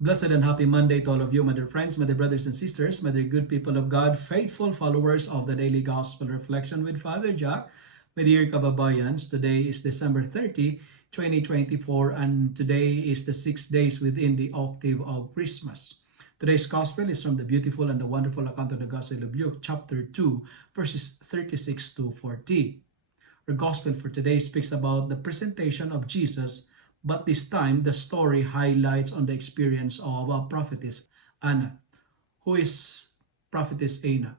Blessed and happy Monday to all of you, my dear friends, my dear brothers and sisters, my dear good people of God, faithful followers of the Daily Gospel Reflection with Father Jack. My dear kababayans, today is December 30, 2024, and today is the 6 days within the octave of Christmas. Today's Gospel is from the beautiful and the wonderful account of the Gospel of Luke, chapter 2, verses 36 to 40. Our Gospel for today speaks about the presentation of Jesus, but this time the story highlights on the experience of a prophetess Anna. Who is prophetess Anna?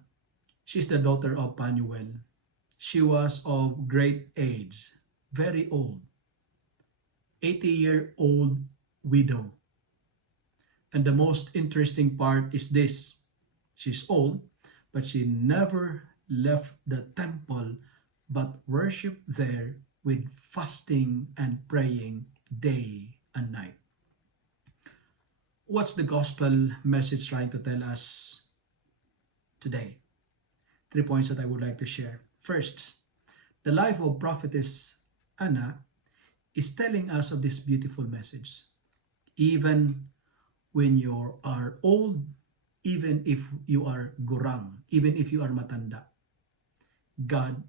She's the daughter of Phanuel. She was of great age, very old, 80-year-old widow. And the most interesting part is this: she's old, but she never left the temple but worshiped there with fasting and praying day and night. What's the gospel message trying to tell us today? 3 points that I would like to share. First, the life of prophetess Anna is telling us of this beautiful message. Even when you are old, even if you are gurang, even if you are matanda, God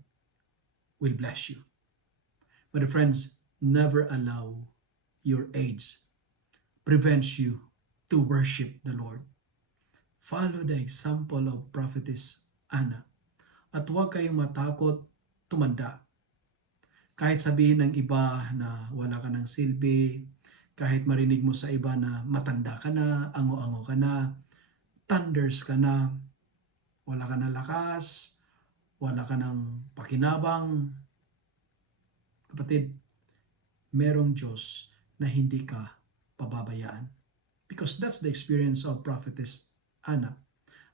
will bless you. But friends, never allow your age prevents you to worship the Lord. Follow the example of prophetess Anna. At huwag kayong matakot tumanda. Kahit sabihin ng iba na wala ka ng silbi, kahit marinig mo sa iba na matanda ka na, ango-ango ka na, thunders ka na, wala ka ng lakas, wala ka ng pakinabang. Kapatid, merong Diyos na hindi ka pababayaan. Because that's the experience of prophetess Anna.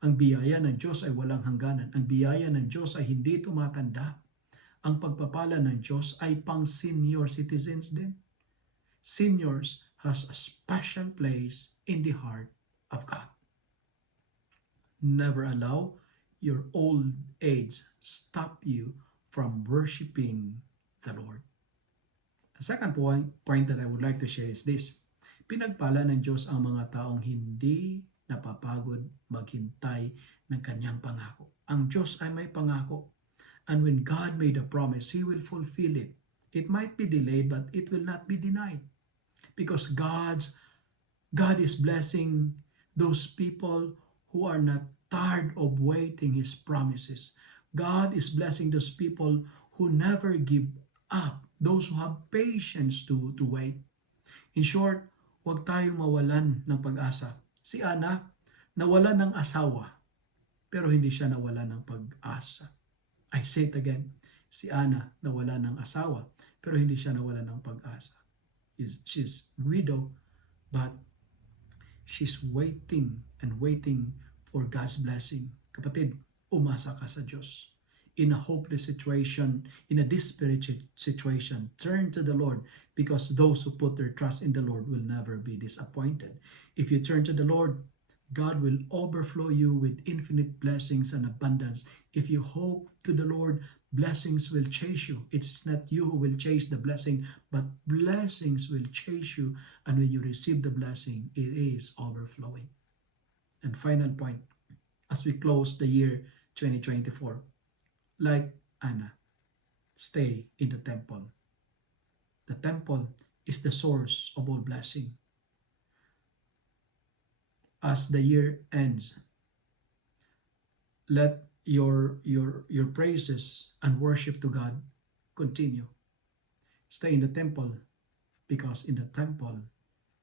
Ang biyaya ng Diyos ay walang hangganan. Ang biyaya ng Diyos ay hindi tumatanda. Ang pagpapala ng Diyos ay pang senior citizens din. Seniors has a special place in the heart of God. Never allow your old age stop you from worshiping the Lord. The second point that I would like to share is this: pinagpala ng Diyos ang mga taong hindi napapagod maghintay ng kanyang pangako. Ang Diyos ay may pangako. And when God made a promise, He will fulfill it. It might be delayed, but it will not be denied. Because God is blessing those people who are not tired of waiting His promises. God is blessing those people who never give up. Those who have patience to wait. In short, huwag tayong mawalan ng pag-asa. Si Anna, nawalan ng asawa, pero hindi siya nawalan ng pag-asa. I say it again, si Anna nawalan ng asawa, pero hindi siya nawalan ng pag-asa. She's widow, but she's waiting and waiting for God's blessing. Kapatid, umasa ka sa Diyos. In a hopeless situation, in a desperate situation, turn to the Lord, because those who put their trust in the Lord will never be disappointed. If you turn to the Lord, God will overflow you with infinite blessings and abundance. If you hope to the Lord, blessings will chase you. It's not you who will chase the blessing, but blessings will chase you. And when you receive the blessing, it is overflowing. And final point, as we close the year 2024, like Anna, stay in the temple. The temple is the source of all blessing. As the year ends, let your praises and worship to God continue. Stay in the temple, because in the temple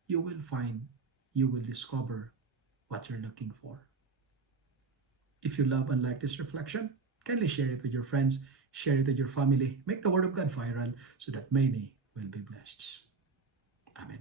you will discover what you're looking for. If you love and like this reflection, kindly share it with your friends, share it with your family, make the Word of God viral so that many will be blessed. Amen.